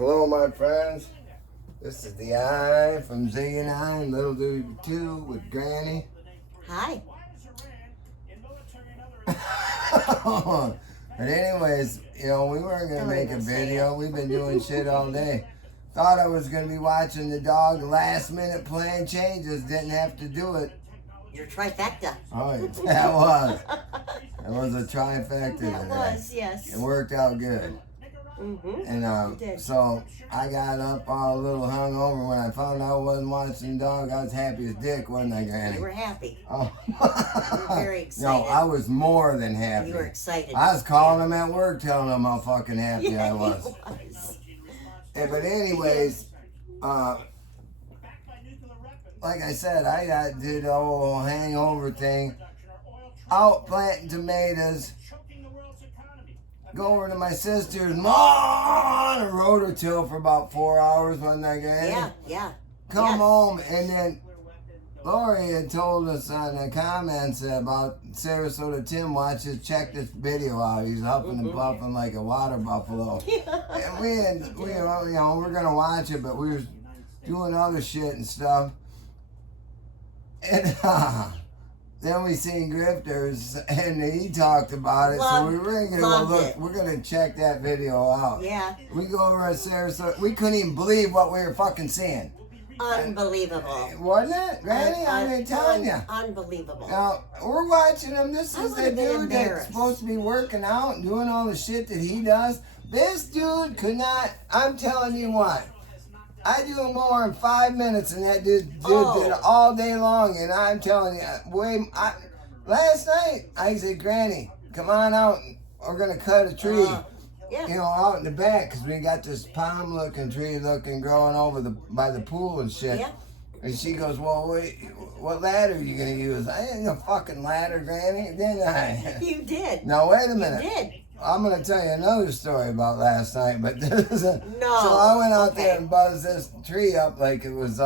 Hello, my friends. This is the I from Z and I and Little Duty 2 with Granny. Hi. But anyways, we weren't going to make a video. We've been doing shit all day. Thought I was going to be watching the dog. Last minute plan changes. Didn't have to do it. Your trifecta. Oh, that was. It was a trifecta today. That was, yes. It worked out good. Mm-hmm. And so I got up all a little hungover when I found out I wasn't watching the dog. I was happy as dick, wasn't I, Granny? You were happy. Oh. You were very excited. No, I was more than happy. You were excited. I was calling him at work, telling him how fucking happy Yeah, I was. He was. Yeah, but anyways, like I said, I did the whole hangover thing. Out planting tomatoes. Go over to my sister's, on a rototill for about 4 hours one night, Granny. Yeah. Come home, and then Lori had told us on the comments about Sarasota Tim. Check this video out. He's huffing and puffing like a water buffalo. And we're gonna watch it, but we were doing other shit and stuff. And then we seen Grifters, and he talked about it. So we were gonna look. We're gonna check that video out. Yeah. We go over at Sarasota. We couldn't even believe what we were fucking seeing. Unbelievable. Wasn't it, Granny? I'm telling you. Unbelievable. Now, we're watching him. This is the would've been dude that's embarrassed. supposed to be working out and doing all the shit that he does. This dude could not. I'm telling you what. I do more in 5 minutes than that dude did all day long. And I'm telling you, last night I said, Granny, come on out. We're going to cut a tree. Yeah. Out in the back, because we got this palm-looking tree growing over by the pool and shit. Yeah. And she goes, well, wait, what ladder are you going to use? I ain't a fucking ladder, Granny, didn't I? You did. Now, wait a minute. You did. I'm going to tell you another story about last night, but there's a... No. So I went out there and buzzed this tree up like it was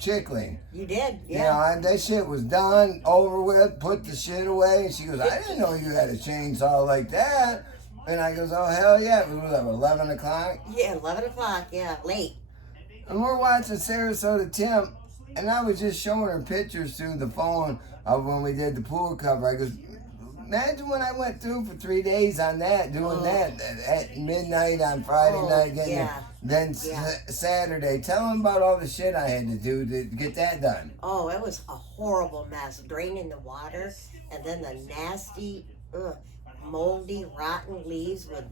chickling. You did, yeah. And that shit was done, over with, put the shit away. And she goes, I didn't know you had a chainsaw like that. And I goes, oh, hell yeah. It was 11 o'clock? Yeah, 11 o'clock, yeah, late. And we're watching Sarasota Tim, and I was just showing her pictures through the phone of when we did the pool cover. I goes, imagine when I went through for 3 days on that, doing that at midnight on Friday night, getting it. Then Saturday. Tell them about all the shit I had to do to get that done. Oh, it was a horrible mess. Draining the water, and then the nasty, moldy, rotten leaves with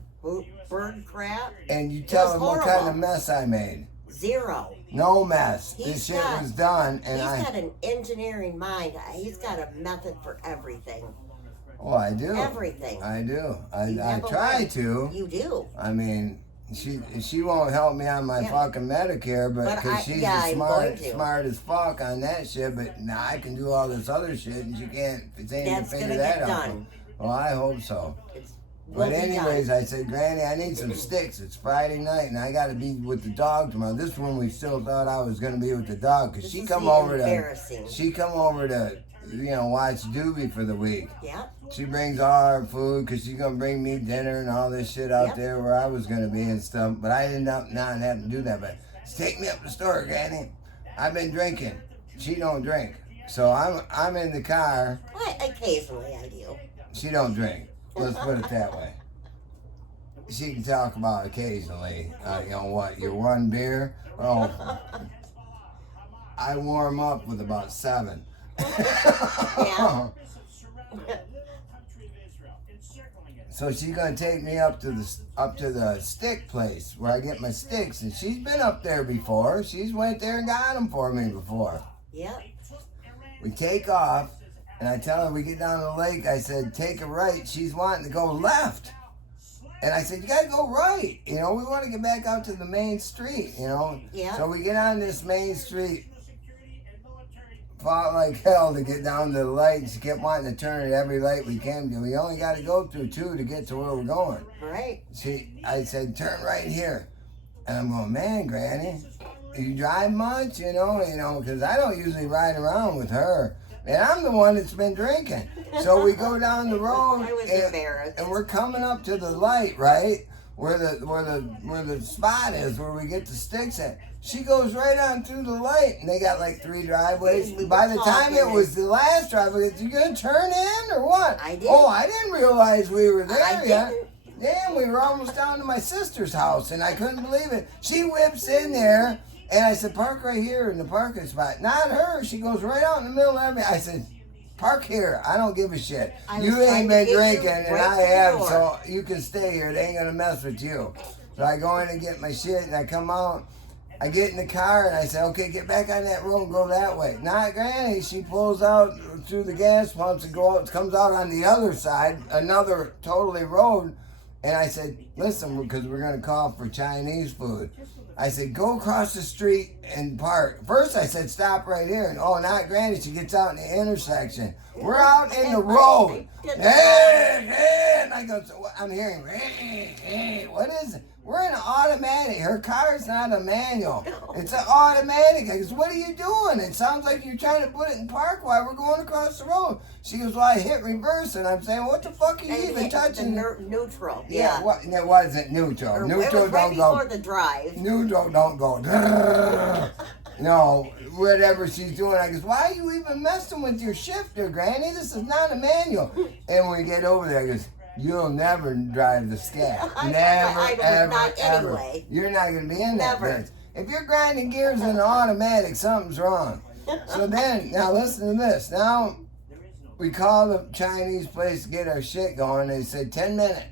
bird crap. And you tell them what kind of mess I made. Zero. No mess. This shit was done. And he's got an engineering mind. He's got a method for everything. Oh, I do. Everything. I do. I try to. You do. I mean, she won't help me on my fucking Medicare, but because she's smart as fuck on that shit. But now I can do all this other shit, and she can't figure that out. Done. Well, I hope so. But anyways, I said, Granny, I need some sticks. It's Friday night, and I got to be with the dog tomorrow. This one we still thought I was going to be with the dog, because she come over to watch Doobie for the week. Yeah. She brings all our food, because she's going to bring me dinner and all this shit out there where I was going to be and stuff. But I ended up not having to do that. But take me up the store, Granny. I've been drinking. She don't drink. So I'm in the car. Well, occasionally I do. She don't drink. Let's put it that way. She can talk about occasionally, your one beer? Oh, I warm up with about 7. Yeah. So she's gonna take me up to the stick place where I get my sticks, and she's been up there before. She's went there and got them for me before. Yep. We take off. And I tell her, we get down to the lake, I said, take a right. She's wanting to go left. And I said, you got to go right. We want to get back out to the main street, Yeah. So we get on this main street. Fought like hell to get down to the light. She kept wanting to turn at every light we came to. We only got to go through 2 to get to where we're going. Right. I said, turn right here. And I'm going, man, Granny, you drive much? Because I don't usually ride around with her. And I'm the one that's been drinking. So we go down the road. I was embarrassed. And we're coming up to the light, right? where the spot is where we get the sticks at. She goes right on through the light, and they got like 3 driveways. By the time it was the last driveway, you gonna turn in or what? I did. Oh, I didn't realize we were there I yet. didn't. Damn, we were almost down to my sister's house, and I couldn't believe it. She whips in there, and I said, park right here in the parking spot. Not her. She goes right out in the middle of everything. I said, park here. I don't give a shit. You ain't been drinking, and I have, so you can stay here. They ain't gonna mess with you. So I go in and get my shit, and I come out. I get in the car, and I say, okay, get back on that road and go that way. Not Granny. She pulls out through the gas pumps and comes out on the other side, another totally road. And I said, listen, because we're going to call for Chinese food. I said, go across the street and park. First I said, stop right here. And oh, not Granny. She gets out in the intersection. We're out in the road. Hey, and I go, I'm hearing, hey, what is it? We're in an automatic. Her car's not a manual. It's an automatic. I goes, what are you doing? It sounds like you're trying to put it in park while we're going across the road. She goes, well, I hit reverse. And I'm saying, what the fuck are you even touching? Neutral. Yeah. That wasn't neutral. Neutral it was right don't go. before the drive. Neutral don't go. No, whatever she's doing. I goes, why are you even messing with your shifter, Granny? This is not a manual. And when we get over there, I goes, you'll never drive the Scat. Never, ever, ever. Anyway. You're not going to be in that Never. bitch. If you're grinding gears in an automatic, something's wrong. So then, now listen to this. Now, we call the Chinese place to get our shit going. They said 10 minutes.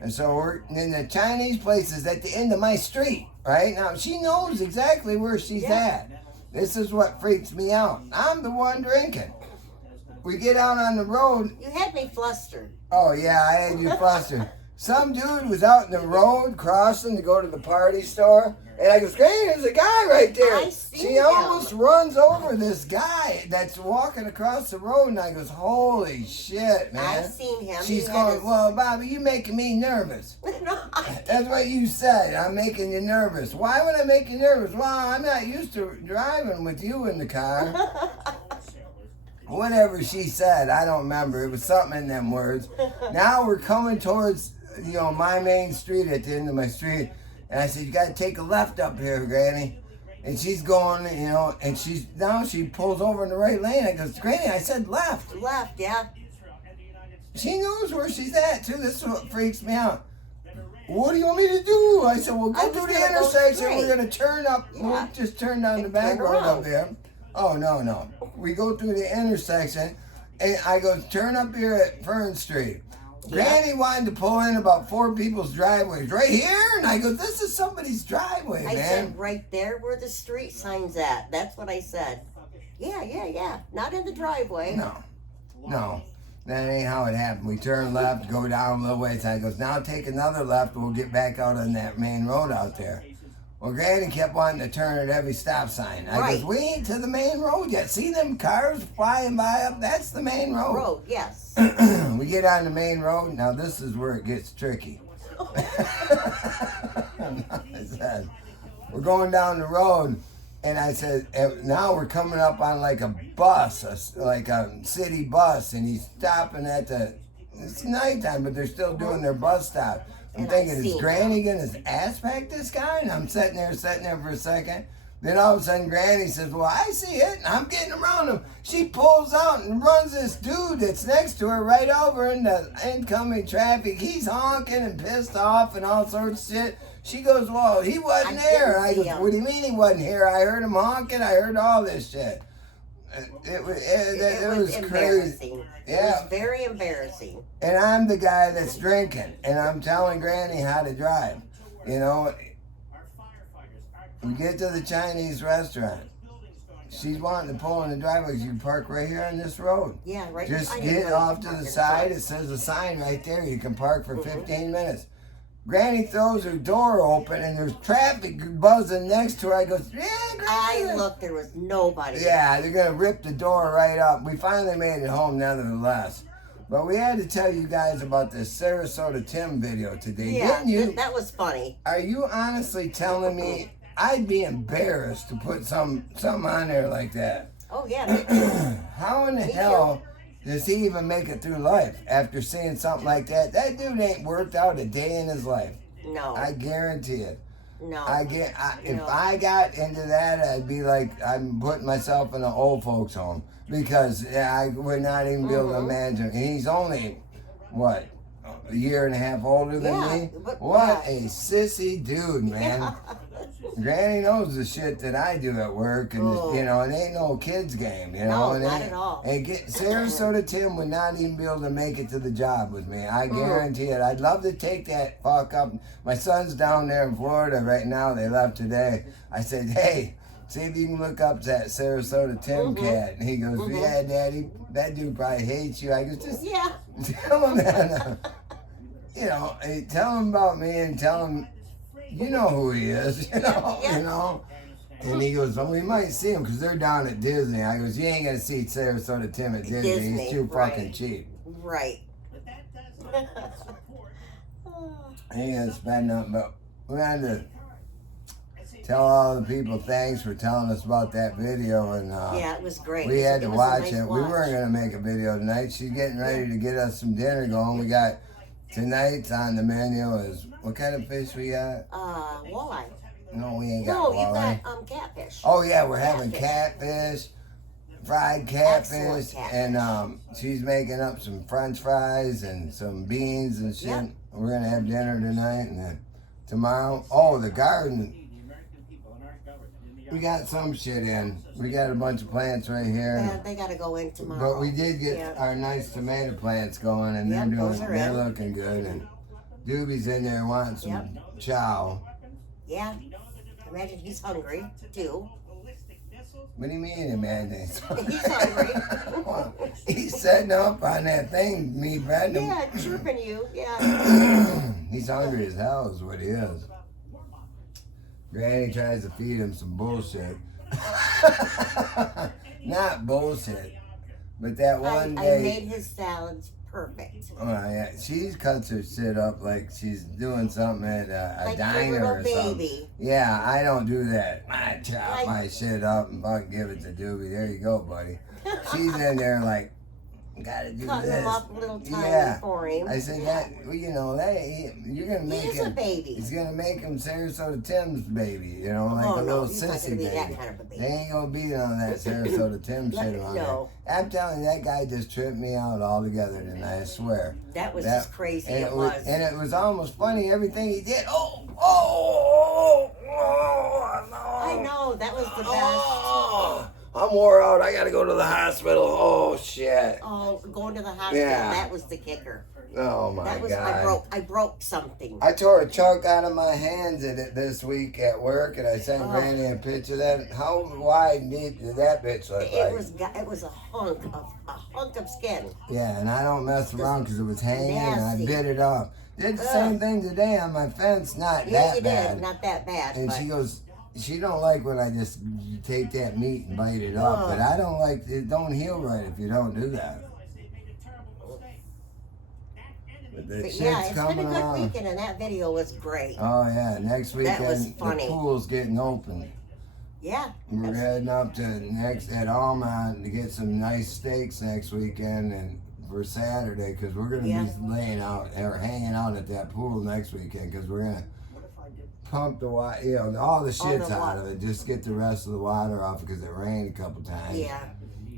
And so we're in the Chinese place is at the end of my street, right? Now, she knows exactly where she's at. This is what freaks me out. I'm the one drinking. We get out on the road. You had me flustered. Oh, yeah, I had you flustered. Some dude was out in the road crossing to go to the party store. And I goes, hey, there's a guy right there. I see She him. almost runs over this guy that's walking across the road. And I goes, holy shit, man. I've seen him. She's He going, had well, Bobby, you making me nervous. No, That's what you said. I'm making you nervous. Why would I make you nervous? Well, I'm not used to driving with you in the car. Whatever she said, I don't remember. It was something in them words. Now we're coming towards, my main street at the end of my street. And I said, you got to take a left up here, Granny. And she's going, and she pulls over in the right lane. I goes, Granny, I said left. left, yeah. She knows where she's at, too. This is what freaks me out. What do you want me to do? I said, well, go through the intersection. We're going to turn up. Yeah. We'll just turn down the back road up there. Oh, no. We go through the intersection, and I go, turn up here at Fern Street. Granny wanted to pull in about 4 people's driveways. Right here? And I go, this is somebody's driveway, man. I said, right there where the street sign's at. That's what I said. Yeah. Not in the driveway. No. That ain't how it happened. We turn left, go down a little ways. I goes, now take another left. We'll get back out on that main road out there. Well, Granny kept wanting to turn at every stop sign. I goes, we ain't to the main road yet. See them cars flying by up? That's the main road. Road, yes. We get on the main road. Now, this is where it gets tricky. I said, we're going down the road. And I said, now we're coming up on like a bus, like a city bus. And he's stopping at it's nighttime, but they're still doing their bus stop. I'm thinking, is Granny going to ass pack this guy? And I'm sitting there for a second. Then all of a sudden, Granny says, well, I see it. And I'm getting around him. She pulls out and runs this dude that's next to her right over in the incoming traffic. He's honking and pissed off and all sorts of shit. She goes, well, he wasn't there. I go, what do you mean he wasn't here? I heard him honking. I heard all this shit. It was crazy. Yeah. It was very embarrassing. And I'm the guy that's drinking, and I'm telling Granny how to drive. We get to the Chinese restaurant. She's wanting to pull in the driveway. You can park right here on this road. Yeah, right. Just get off to the side. It says a sign right there. You can park for 15 minutes. Granny throws her door open, and there's traffic buzzing next to her. I go, yeah, Granny. I looked, there was nobody. Yeah, they're going to rip the door right up. We finally made it home, nevertheless. But we had to tell you guys about this Sarasota Tim video today, didn't you? That was funny. Are you honestly telling me I'd be embarrassed to put something on there like that? Oh, yeah. How in the hell does he even make it through life after seeing something like that? That dude ain't worked out a day in his life. No. I guarantee it. No. If I got into that, I'd be like, I'm putting myself in an old folks home because I would not even be able to imagine. And he's only, what, a year and a half older than me? What a sissy dude, man. Granny knows the shit that I do at work, and you know, it ain't no kids game, you know. No, not at all. And Sarasota Tim would not even be able to make it to the job with me. I guarantee it. I'd love to take that fuck up. My son's down there in Florida right now. They left today. I said, hey, see if you can look up that Sarasota Tim cat. And he goes, yeah, Daddy, that dude probably hates you. I go, just tell him that. You know, tell him about me and tell him. You know who he is, you know. And he goes, well, we might see him because they're down at Disney. I goes, you ain't going to see Sarasota Tim at Disney. He's too fucking cheap. Right. He ain't going to spend nothing, but we had to tell all the people thanks for telling us about that video. And yeah, it was great. We had to watch it. We weren't going to make a video tonight. She's getting ready to get us some dinner going. We got... Tonight's on the menu is, what kind of fish we got? Walleye. No, we ain't got walleye. No, you got catfish. Oh yeah, we're having catfish, fried catfish, and she's making up some French fries and some beans and shit. Yep. We're gonna have dinner tonight, and then tomorrow. Oh, the garden. We got some shit in. We got a bunch of plants right here. Yeah, they got to go in tomorrow. But we did get our nice tomato plants going, and they're looking good. And Doobie's in there wanting some chow. Yeah. Imagine he's hungry, too. What do you mean, imagine? He's hungry. He's setting up on that thing, me, Brandon. Yeah, chirping you, yeah. He's hungry as hell is what he is. Granny tries to feed him some bullshit. Not bullshit, but that one day... I made his salads perfect. Oh, yeah. She cuts her shit up like she's doing something at a diner or something. Yeah, I don't do that. I chop my shit up and fucking give it to Doobie. There you go, buddy. She's in there like, gotta do cutting this. Him up a little tiny for him. I said, well, you know, you're gonna make him. He's a baby. It's gonna make him Sarasota Tim's baby, you know, like a little sissy baby. That kind of a baby. They ain't gonna be on that Sarasota Tim shit on there. I'm telling you, that guy just tripped me out altogether tonight, I swear. That was just crazy. And it was. And it was almost funny, everything he did. No. I know, that was the best. I'm wore out. I gotta go to the hospital. Oh shit. Oh, going to the hospital. Yeah. That was the kicker. Oh my God. I broke something. I tore a chunk out of my hands in it this week at work, and I sent Granny a picture of that. How wide and deep did that bitch look like? It was a hunk of skin. Yeah, and I don't mess around because it was hanging, and I bit it off. Did the same thing today on my fence. Not that bad. Did. Not that bad. And she goes. She don't like when I just take that meat and bite it up, but I don't like it. Don't heal right if you don't do that. But the shit's coming along. It's been a good weekend, and that video was great. Oh yeah, next weekend that was funny. The pool's getting open. Yeah. We're heading up to at Almont to get some nice steaks next weekend and for Saturday because we're gonna be laying out or hanging out at that pool next weekend because we're gonna pump the water, you know, all the shit's out of it. Just get the rest of the water off because it rained a couple times. Yeah,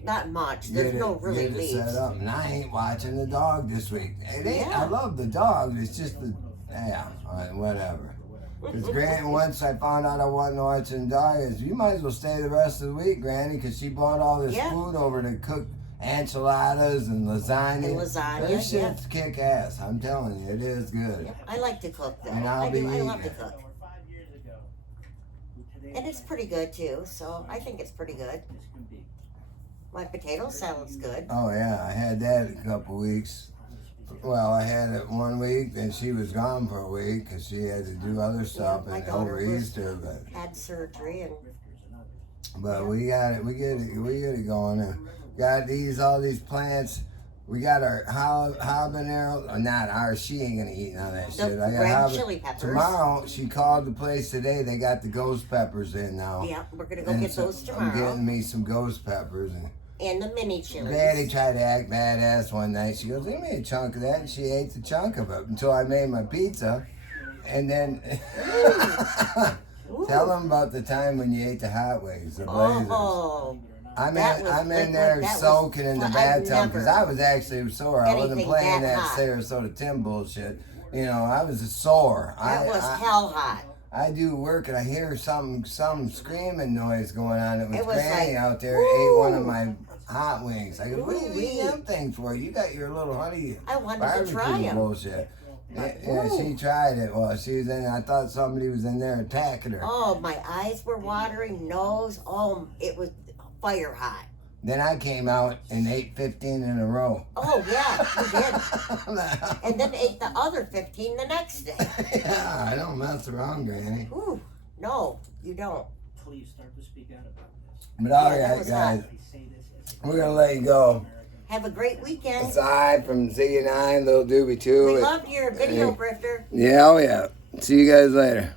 not much. There's no really leaves. Get it set up. And I ain't watching the dog this week. It ain't. I love the dog. It's just the whatever. Because Granny, once I found out I wasn't watching the dog, is you might as well stay the rest of the week, Granny, because she bought all this food over to cook enchiladas and lasagna. This shit's kick ass. I'm telling you, it is good. Yeah, I like to cook though. And I love to cook. And it's pretty good too, so I think it's pretty good. My potato salad's good. Oh yeah, I had that a couple weeks. Well, I had it 1 week, then she was gone for a week because she had to do other stuff over Easter. But had surgery But we got it. We get it going. And got all these plants. We got our habanero, not ours. She ain't gonna eat none of that shit. I got red chili peppers. Tomorrow, she called the place today. They got the ghost peppers in now. Yeah, we're gonna go get those tomorrow. I'm getting me some ghost peppers and the mini chilies. Daddy tried to act badass one night. She goes, "Give me a chunk of that," and she ate the chunk of it until I made my pizza. And then tell them about the time when you ate the hot wings, the blazers. Oh, I'm that was in there liquid. That soaking in the I've bathtub because never I was actually sore. I wasn't anything playing that that hot. Sarasota Tim bullshit. You know, I was sore. That was hell hot. I do work and I hear some screaming noise going on. It was Granny like, out there woo! ate one of my hot wings. I go, what are you eating them things for? You got your little honey I wanted to barbecue try 'em. bullshit. Yeah, she tried it while she was in. I thought somebody was in there attacking her. Oh, my eyes were watering, nose. Oh, it was fire hot. Then I came out and ate 15 in a row. Oh, yeah, you did. And then ate the other 15 the next day. Yeah, I don't mess around, Granny. Ooh, no, you don't. Please start to speak out about this. But all Yeah, that right, was guys, hot. we're gonna let you go. Have a great weekend. Aside from Z and I, Little Doobie too. We loved your video, Grifter. Yeah, oh yeah. See you guys later.